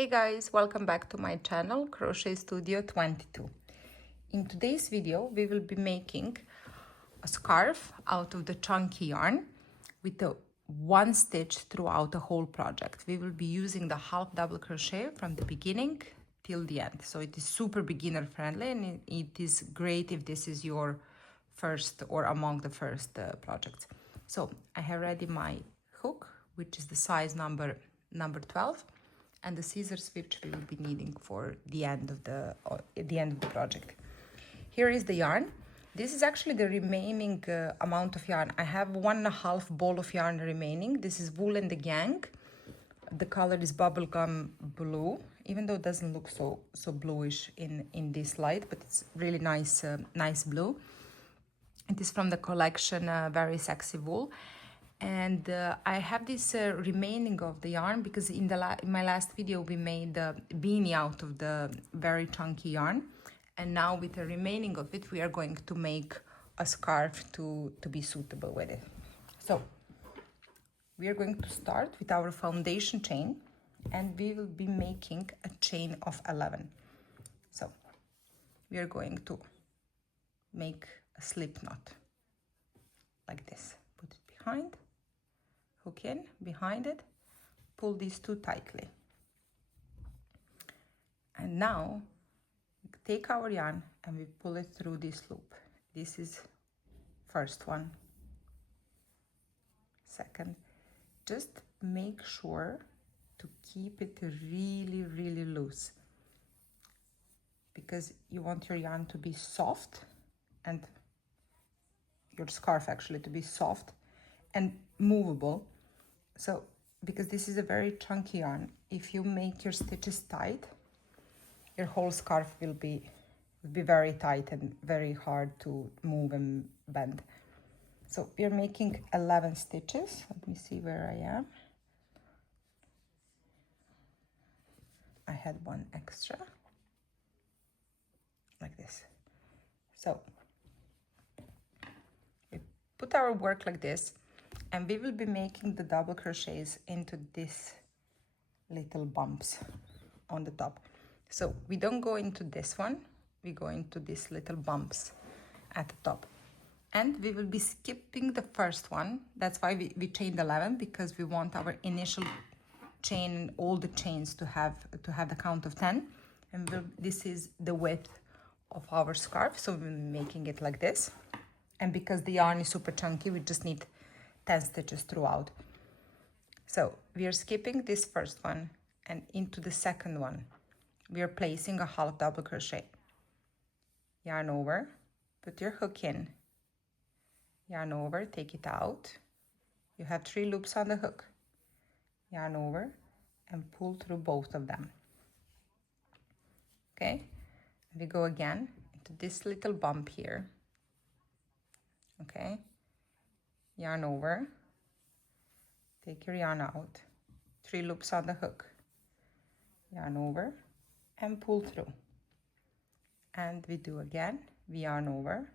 Hey guys, welcome back to my channel Crochet Studio 22. In today's video we will be making a scarf out of the chunky yarn with the one stitch throughout the whole project. We will be using the half double crochet from the beginning till the end. So it is super beginner friendly, and it is great if this is your first or among the first projects. So I have ready my hook, which is the size number 12, and the scissors which we will be needing for the end of the project. Here is the yarn. This is actually the remaining amount of yarn. I have 1.5 ball of yarn remaining. This is Wool and the Gang. The color is bubblegum blue, even though it doesn't look so bluish in this light, but it's really nice blue. It is from the collection Very Sexy Wool. And I have this remaining of the yarn because in my last video we made the beanie out of the very chunky yarn, and now with the remaining of it we are going to make a scarf to be suitable with it. So we are going to start with our foundation chain, and we will be making a chain of 11. So we are going to make a slip knot like this. Put it behind, hook in behind it, pull these two tightly, and now take our yarn and we pull it through this loop. This is first one, second. Just make sure to keep it really loose, because you want your yarn to be soft and your scarf actually to be soft and movable. So because this is a very chunky yarn, if you make your stitches tight, your whole scarf will be very tight and very hard to move and bend. So we're making 11 stitches. Let me see where I am. I had one extra like this. So we put our work like this, and we will be making the double crochets into these little bumps on the top. So we don't go into this one, we go into these little bumps at the top. And we will be skipping the first one. That's why we chained 11, because we want our initial chain and all the chains to have the count of 10. And this is the width of our scarf, so we're making it like this. And because the yarn is super chunky, we just need 10 stitches throughout. So we are skipping this first one, and into the second one we are placing a half double crochet. Yarn over, put your hook in, yarn over, take it out. You have 3 loops on the hook. Yarn over and pull through both of them. Okay, we go again into this little bump here. Okay, yarn over, take your yarn out, 3 loops on the hook, yarn over and pull through. And we do again, we yarn over,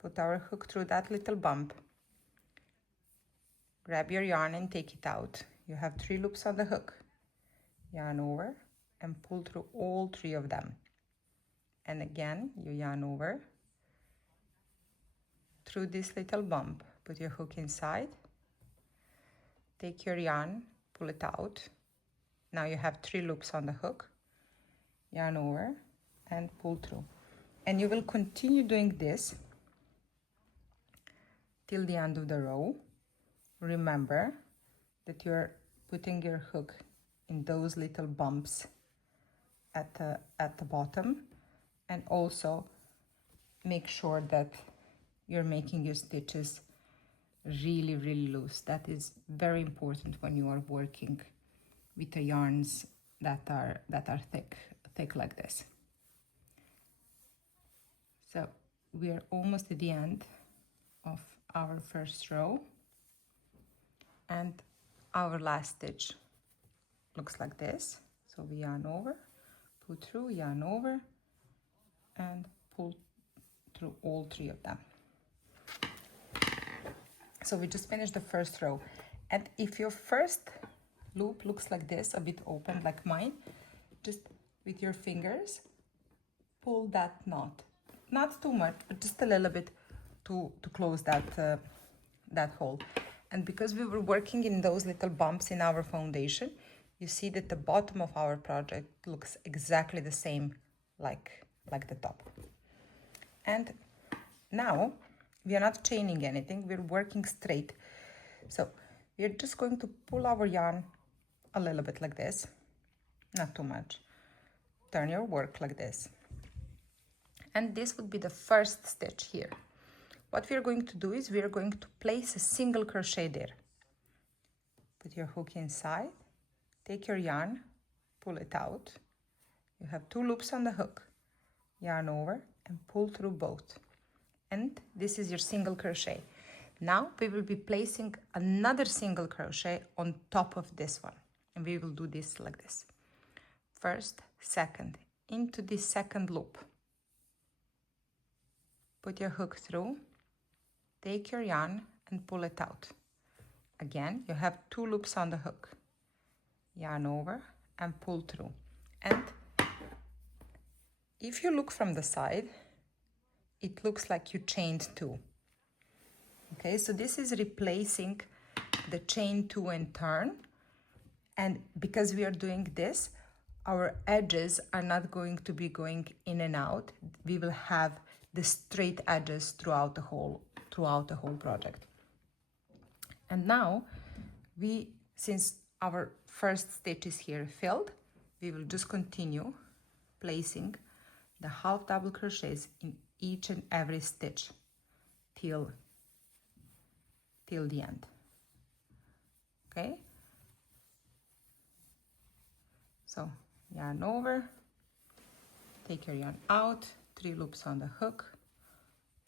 put our hook through that little bump, grab your yarn and take it out. You have 3 loops on the hook, yarn over and pull through all 3 of them. And again, you yarn over through this little bump, put your hook inside, take your yarn, pull it out. Now you have 3 loops on the hook, yarn over and pull through. And you will continue doing this till the end of the row. Remember that you're putting your hook in those little bumps at the bottom, and also make sure that you're making your stitches really loose. That is very important when you are working with the yarns that are thick like this. So we are almost at the end of our first row, and our last stitch looks like this. So we yarn over, pull through, yarn over and pull through all 3 of them. So we just finished the first row, and if your first loop looks like this, a bit open like mine, just with your fingers, pull that knot. Not too much, but just a little bit to close that hole. And because we were working in those little bumps in our foundation, you see that the bottom of our project looks exactly the same like the top. And now we are not chaining anything, we're working straight. So we're just going to pull our yarn a little bit like this, not too much. Turn your work like this. And this would be the first stitch here. What we're going to do is we're going to place a single crochet there. Put your hook inside, take your yarn, pull it out. You have 2 loops on the hook, yarn over and pull through both. And this is your single crochet. Now we will be placing another single crochet on top of this one. And we will do this like this. First, second, into this second loop. Put your hook through, take your yarn and pull it out. Again, you have 2 loops on the hook. Yarn over and pull through. And if you look from the side, it looks like you chained 2. Okay, so this is replacing the chain 2 and turn. And because we are doing this, our edges are not going to be going in and out. We will have the straight edges throughout the whole project. And now since our first stitch is here filled, we will just continue placing the half double crochets in each and every stitch till the end. Okay, so yarn over, take your yarn out, 3 loops on the hook,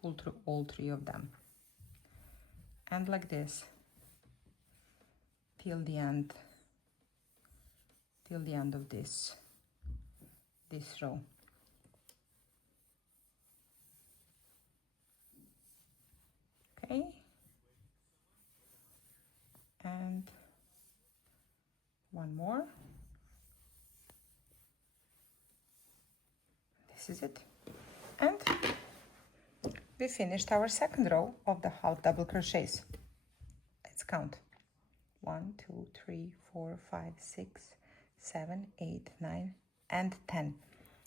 pull through all 3 of them, and like this till the end of this row. Okay, and one more. This is it. And we finished our second row of the half double crochets. Let's count. 1, 2, 3, 4, 5, 6, 7, 8, 9, and 10.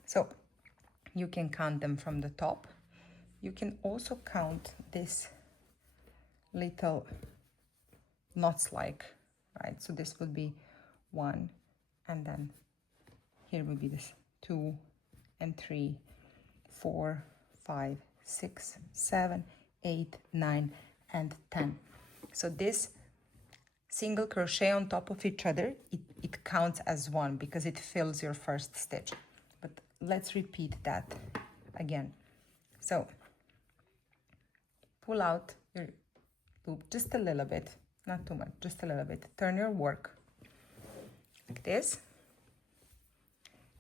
So you can count them from the top. You can also count this little knots like, right? So this would be 1, and then here will be this 2 and 3, 4, 5, 6, 7, 8, 9, and 10. So this single crochet on top of each other, it counts as 1 because it fills your first stitch. But let's repeat that again. So pull out your loop just a little bit, not too much, just a little bit. Turn your work like this,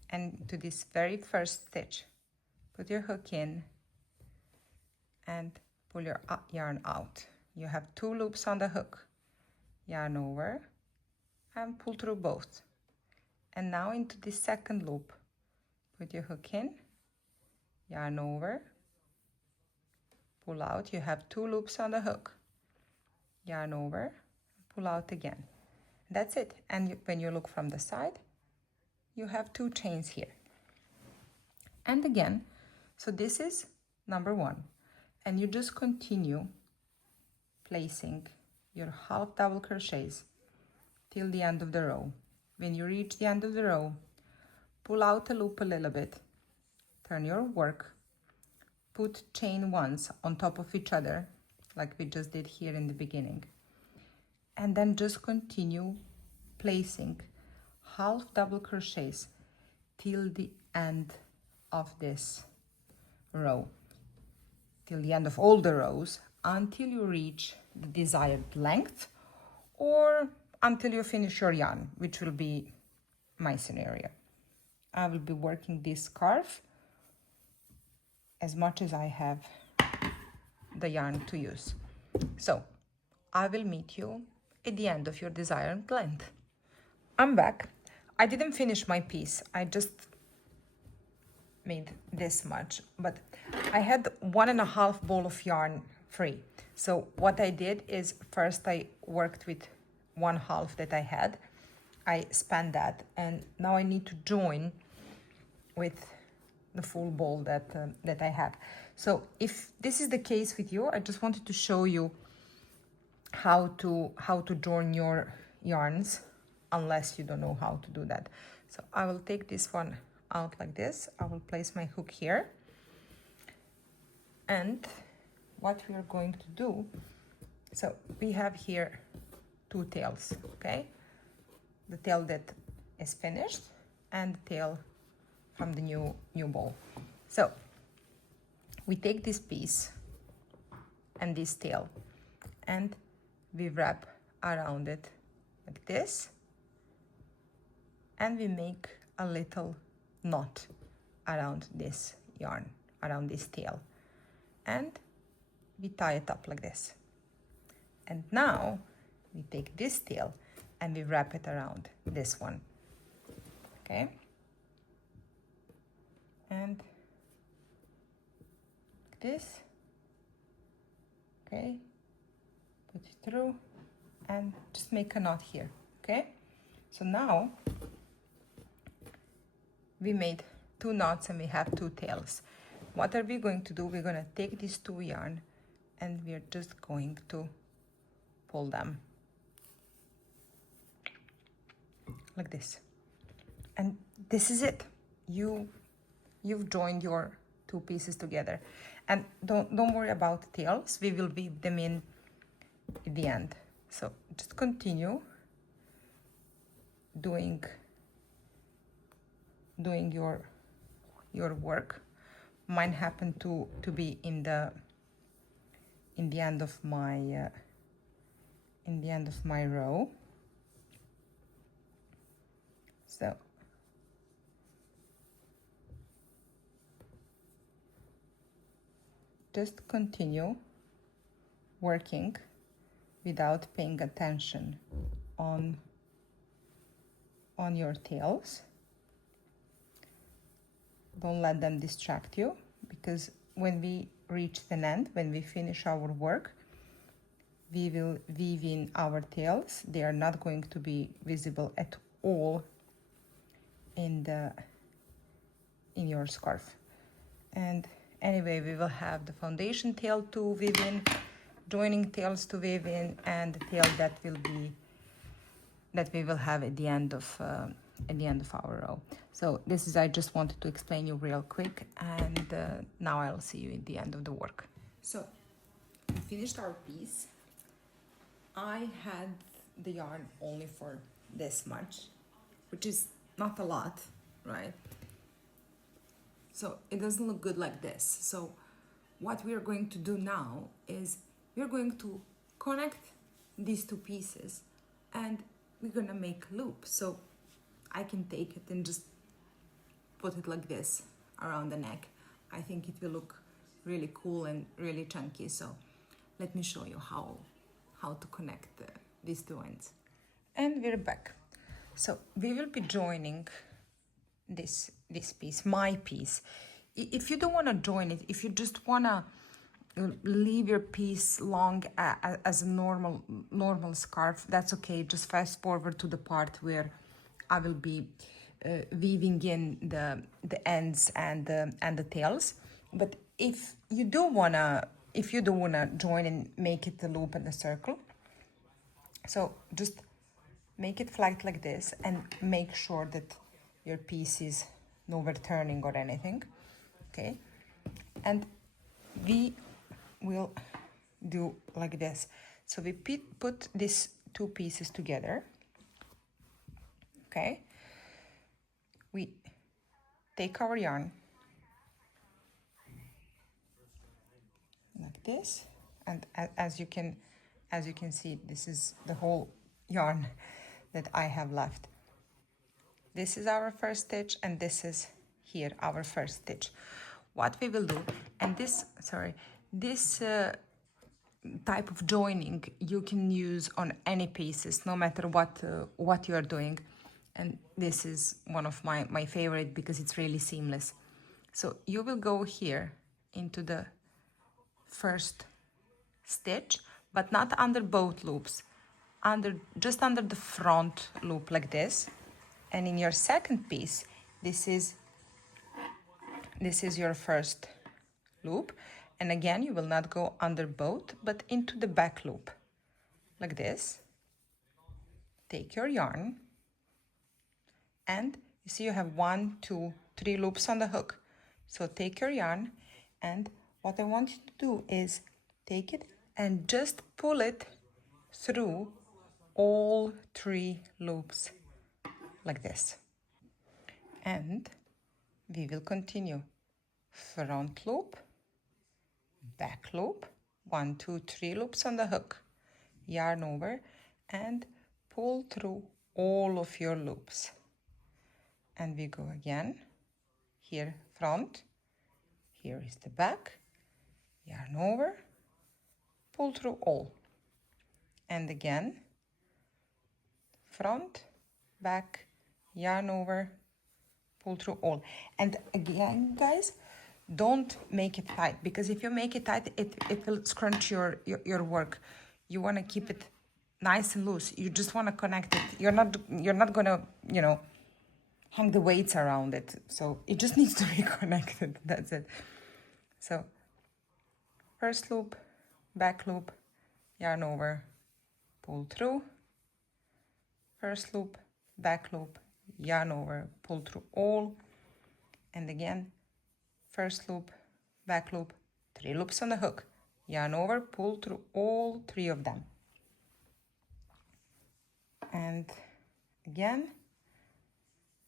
and to this very first stitch, put your hook in and pull your yarn out. You have 2 loops on the hook, yarn over and pull through both. And now into the second loop, put your hook in, yarn over, pull out. You have 2 loops on the hook, yarn over, pull out again. That's it. And when you look from the side, you have 2 chains here. And again, so this is number 1, and you just continue placing your half double crochets till the end of the row. When you reach the end of the row, pull out a loop a little bit, turn your work, put chain 1s on top of each other like we just did here in the beginning, and then just continue placing half double crochets till the end of this row, till the end of all the rows, until you reach the desired length or until you finish your yarn, which will be my scenario. I will be working this scarf as much as I have the yarn to use. So I will meet you at the end of your desired length. I'm back. I didn't finish my piece. I just made this much, but I had 1.5 ball of yarn free. So what I did is first I worked with 1/2 that I had. I spanned that, and now I need to join with the full ball that I have. So if this is the case with you, I just wanted to show you how to join your yarns, unless you don't know how to do that. So I will take this one out like this. I will place my hook here, and what we are going to do, so we have here 2 tails, okay? The tail that is finished and the tail from the new ball. So we take this piece and this tail and we wrap around it like this, and we make a little knot around this yarn, around this tail, and we tie it up like this. And now we take this tail and we wrap it around this one, okay? And like this, okay? Put it through and just make a knot here, okay? So now we made 2 knots and we have 2 tails. What are we going to do? We're going to take these 2 yarn and we're just going to pull them like this. And this is it. You've joined your 2 pieces together. And don't worry about tails. We will weave them in at the end. So just continue doing your work. Mine happened to be in the end of my row. So just continue working without paying attention on your tails. Don't let them distract you, because when we reach the end, when we finish our work, we will weave in our tails. They are not going to be visible at all in your scarf. And anyway, we will have the foundation tail to weave in, joining tails to weave in, and the tail that we will have at the end of our row. So this is, I just wanted to explain you real quick, and now I'll see you at the end of the work. So we finished our piece. I had the yarn only for this much, which is not a lot, right? So it doesn't look good like this. So what we are going to do now is we're going to connect these 2 pieces and we're gonna make a loop. So I can take it and just put it like this around the neck. I think it will look really cool and really chunky. So let me show you how to connect these 2 ends. And we're back. So we will be joining this piece, my piece. If you don't want to join it, if you just want to leave your piece long as a normal scarf, that's okay. Just fast forward to the part where I will be weaving in the ends and the tails. But if you don't wanna join and make it the loop and the circle, so just make it flat like this and make sure that your piece is nowhere turning or anything, okay? And we will do like this. So we put these 2 pieces together, okay? We take our yarn like this, and as you can see, this is the whole yarn that I have left. This is our first stitch, and this is here our first stitch. What we will do, and this type of joining you can use on any pieces, no matter what you are doing. And this is one of my favorite because it's really seamless. So you will go here into the first stitch, but not under both loops, just under the front loop like this. And in your second piece, this is your first loop, and again you will not go under both but into the back loop like this. Take your yarn, and you see you have 1, 2, 3 loops on the hook. So take your yarn, and what I want you to do is take it and just pull it through all 3 loops like this. And we will continue front loop, back loop, 1, 2, 3 loops on the hook, yarn over, and pull through all of your loops. And we go again, here front, here is the back, yarn over, pull through all, and again, front, back, yarn over, pull through all. And again, guys, don't make it tight, because if you make it tight, it will scrunch your work. You want to keep it nice and loose. You just want to connect it. You're not gonna, you know, hang the weights around it. So it just needs to be connected. That's it. So first loop, back loop, yarn over, pull through, first loop, back loop, yarn over, pull through all, and again, first loop, back loop, 3 loops on the hook, yarn over, pull through all 3 of them. And again,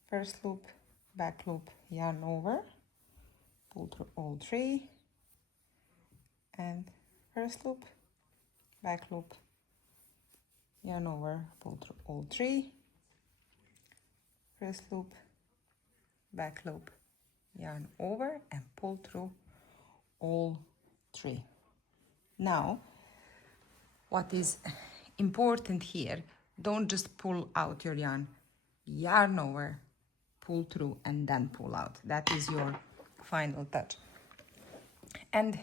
first loop, back loop, yarn over, pull through all 3, and first loop, back loop, yarn over, pull through all 3, first loop, back loop, yarn over, and pull through all 3. Now, what is important here, don't just pull out your yarn over, pull through, and then pull out. That is your final touch. And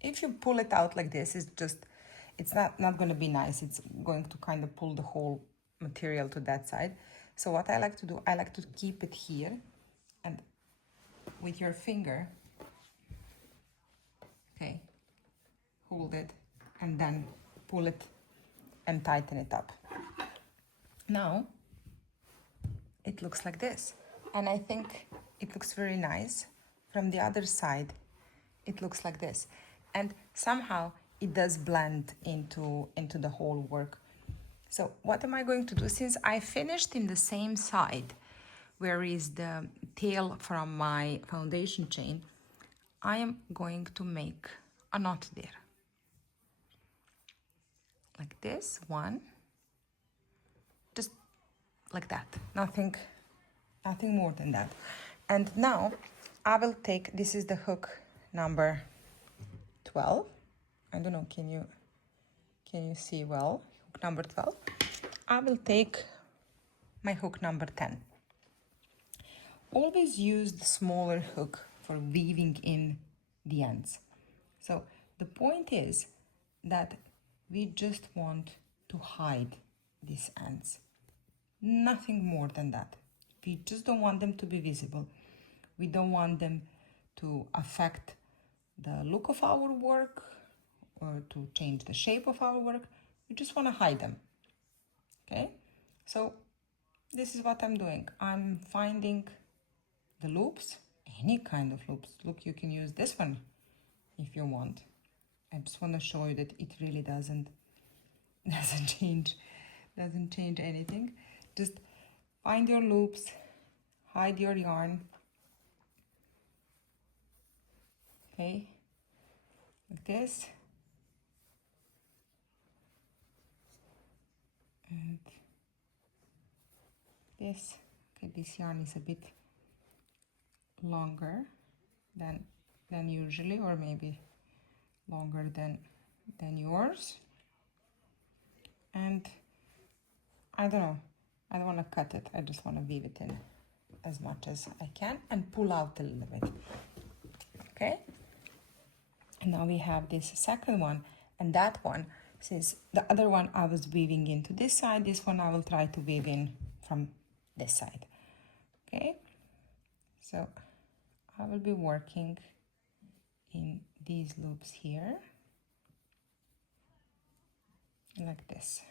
if you pull it out like this, it's not going to be nice. It's going to kind of pull the whole material to that side. So what I like to do, I like to keep it here, and with your finger, okay, hold it, and then pull it and tighten it up. Now, it looks like this. And I think it looks very nice. From the other side, it looks like this. And somehow it does blend into the whole work. So what am I going to do? Since I finished in the same side, where is the tail from my foundation chain, I am going to make a knot there. Like this, one, just like that, nothing more than that. And now I will take, this is the hook number 12. I don't know, can you see well? Hook number 12. I will take my hook number 10. Always use the smaller hook for weaving in the ends. So the point is that we just want to hide these ends. Nothing more than that. We just don't want them to be visible. We don't want them to affect the look of our work or to change the shape of our work. We just want to hide them. Okay? So this is what I'm doing. I'm finding the loops, any kind of loops. Look, you can use this one if you want. I just want to show you that it really doesn't change anything. Just find your loops, hide your yarn, okay, like this, and this. Okay, this yarn is a bit longer than usually, or maybe longer than yours, and I don't know, I don't want to cut it, I just want to weave it in as much as I can and pull out a little bit. Okay, and now we have this second one, and that one, since the other one I was weaving into this side, this one I will try to weave in from this side. Okay, so I will be working in these loops here like this.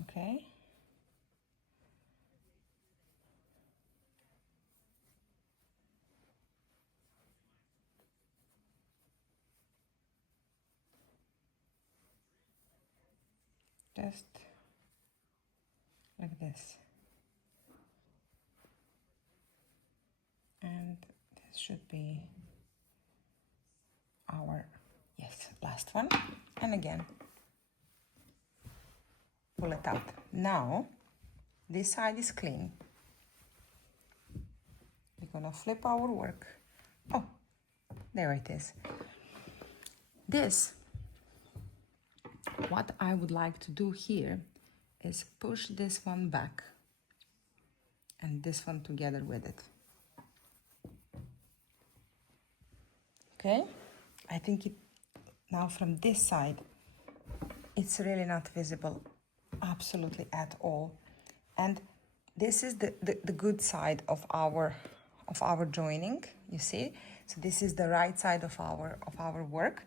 Okay, just like this, and this should be our, yes, last one, and again pull it out. Now this side is clean. We're gonna flip our work. Oh, there it is. This, what I would like to do here is push this one back and this one together with it. Okay, I think it now from this side it's really not visible absolutely at all, and this is the good side of our joining, you see. So this is the right side of our work,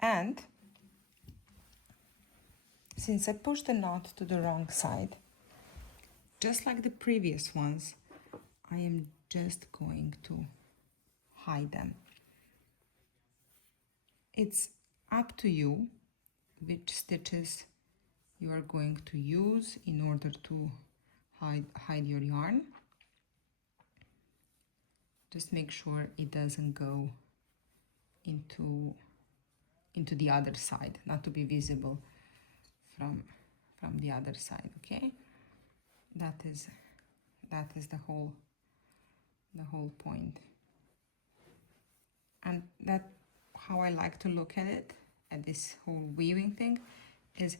and since I pushed the knot to the wrong side, just like the previous ones, I am just going to hide them. It's up to you which stitches you are going to use in order to hide your yarn. Just make sure it doesn't go into the other side, not to be visible from the other side. Okay, that is the whole point, and that how I like to look at it, at this whole weaving thing, is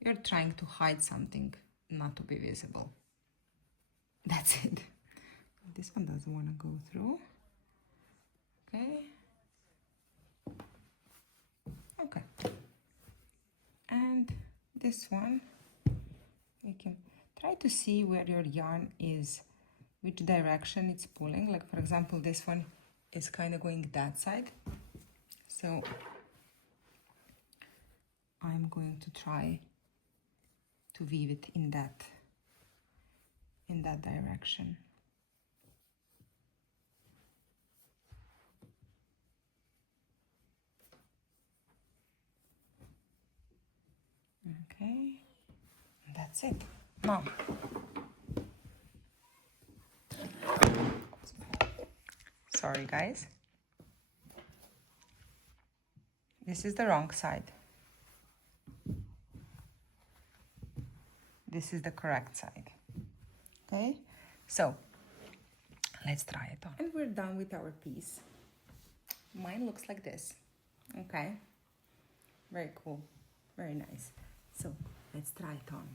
you're trying to hide something, not to be visible. That's it. This one doesn't want to go through. Okay. Okay. And this one, you can try to see where your yarn is, which direction it's pulling. Like for example, this one is kind of going that side. So I'm going to try to weave it in that direction. Okay, that's it. Now, sorry guys, this is the wrong side. This is the correct side. Okay, so let's try it on. And we're done with our piece. Mine looks like this. Okay, very cool, very nice. So let's try it on.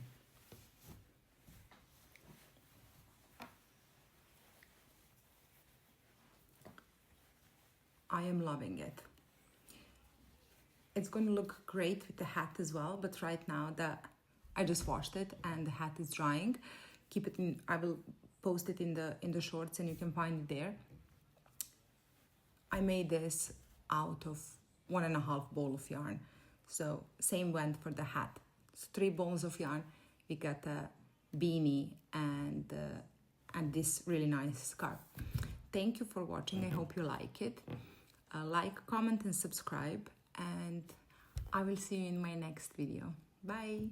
I am loving it. It's going to look great with the hat as well, but right now I just washed it and the hat is drying. Keep it in, I will post it in the shorts and you can find it there. I made this out of 1.5 ball of yarn. So same went for the hat. So 3 balls of yarn. We got a beanie and this really nice scarf. Thank you for watching. I hope you like it. Like, comment and subscribe, and I will see you in my next video. Bye.